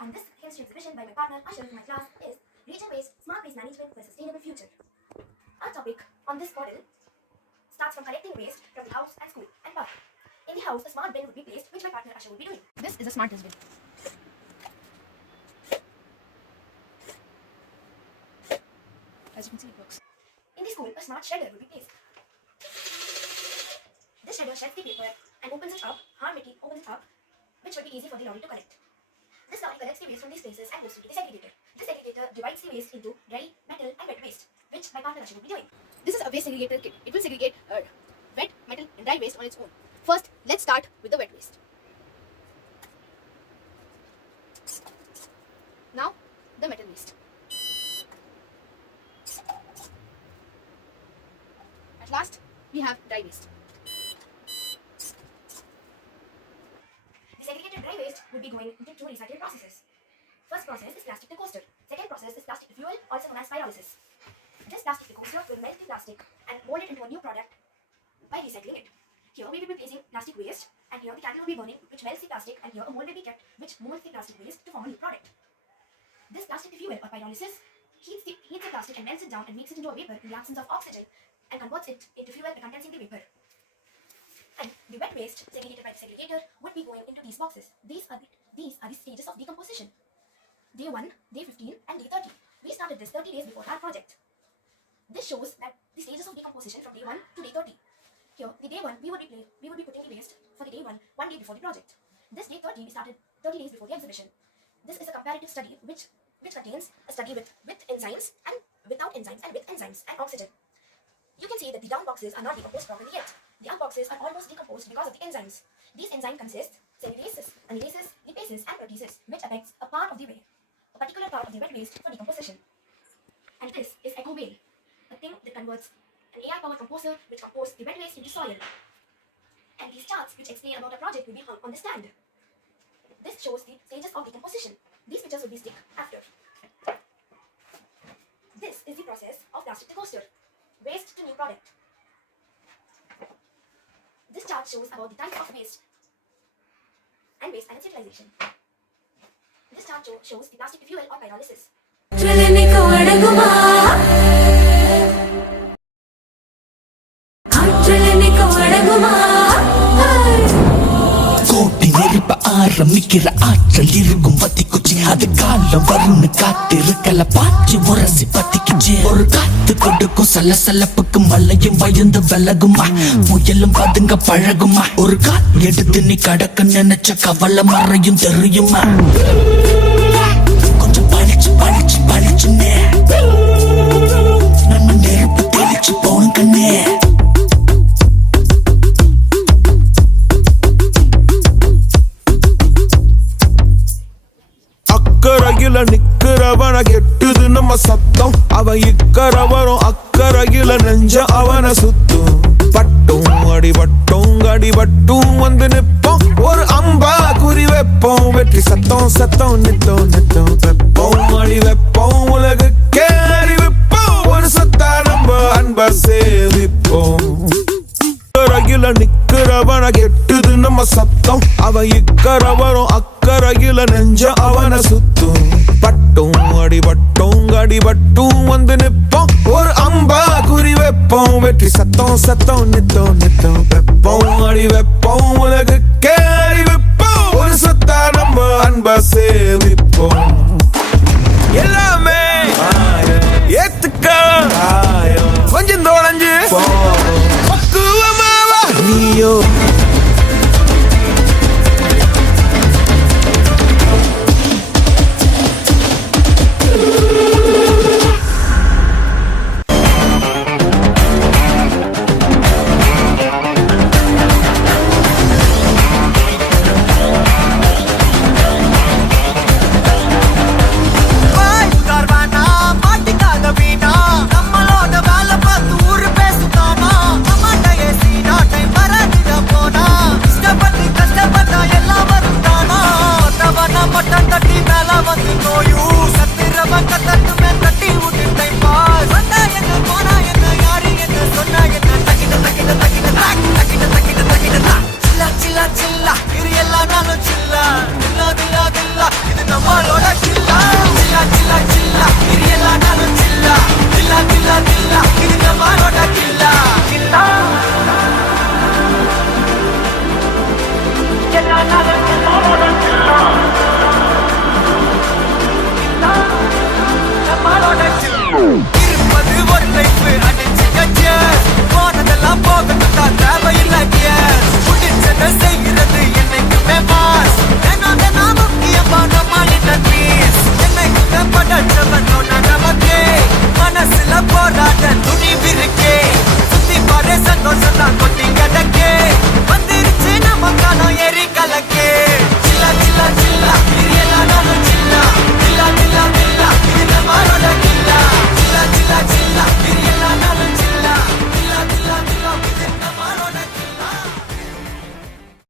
On this chemistry exhibition by my partner Asar in my class is REGEN Waste Smart Waste Management for a Sustainable Future. Our topic on this model starts from collecting waste from the house and school and park. In the house, a smart bin would be placed, which my partner Asha would be doing. This is a smart bin. As you can see, it works. In the school, a smart shredder would be placed. This shredder shreds the paper and opens it up, hard metal opens it up, which will be easy for the lorry to collect. This lorry collects the waste from these places and goes to the segregator. This segregator divides the waste into dry, metal and wet waste, which my partner Asha would be doing. This is a waste segregator kit. It will segregate wet, metal and dry waste on its own. First, let's start with the wet waste. Now, the metal waste. At last, we have dry waste. The segregated dry waste would be going into two recycling processes. First process is plastic decoaster. Second process is plastic fuel, also known as pyrolysis. This plastic decoaster will melt the plastic and mold it into a new product by recycling it. Here we will be placing plastic waste, and here the candle will be burning, which melts the plastic, and here a mold will be kept, which molds the plastic waste to form a new product. This plastic fuel or pyrolysis heats the plastic and melts it down and makes it into a vapor in the absence of oxygen and converts it into fuel by condensing the vapor. And the wet waste segregated by the segregator would be going into these boxes. These are the stages of decomposition. Day 1, Day 15 and Day 30. We started this 30 days before our project. This shows that the stages of decomposition from Day 1 to Day 30. Here, the Day 1, we would be putting the waste for the Day 1 day before the project. This Day 30, we started 30 days before the exhibition. This is a comparative study which contains a study with enzymes and without enzymes and with enzymes and oxygen. You can see that the down boxes are not decomposed properly yet. The up boxes are almost decomposed because of the enzymes. These enzymes consist cellulases, amylases, lipases and proteases, which affects a particular part of the wet waste for decomposition. And this is EcoWhale, a thing that converts an AI-powered composer which composts the wet waste into soil. And these charts which explain about a project will be hung on the stand. This shows the stages of decomposition. These pictures will be stick after. This is the process of plastic decoaster, waste to new product. This chart shows about the types of waste and symbolization. This chart shows the plastic fuel or pyrolysis. ஆரம்பிக்கிற ஆற்றல் இருக்கும் பத்திக்குச்சி அது காலம் வரும்னு காத்திருக்கல பாய்ச்சி உரசி பத்திக்குச்சு ஒரு காத்து கொடுக்கும் சலசலப்புக்கு மழையும் பயந்து விலகுமா புயலும் பதுங்க பழகுமா ஒரு கால் எடுத்து நீ கடக்க நினைச்ச கவலை மறையும் தெரியுமா கொஞ்சம் பழிச்சுன்னே நம்ம நெருப்பு தெளிச்சு போன கண்ணே அக்கறையில நிக்கிறவன கெட்டுது நம்ம சத்தம் அவன் இக்கரை வரும் அக்கறையில நெஞ்ச அவனை சுத்தும் பட்டும் அடிபட்டும் வந்து நிப்போம் ஒரு அம்பா குறி வைப்போம் வெற்றி சத்தம் நித்தம் வெப்போம் அடி வைப்போம் உலகுக்கே அறிவிப்போம் ஒரு சத்தா நம்ம அன்ப சேவிப்போம் அக்கறையில நிக்கிறவன கெட்டுது நம்ம சத்தம் அவன் இக்கரை வரும் அக்கறையில நெஞ்ச அவனை சுத்தும் பட்டும் அடிபட்டும் வந்து நிப்போம் ஒரு அம்பா குறி வைப்போம் வெற்றி சத்தம் நித்தம் வெப்போம் அடி வைப்போம்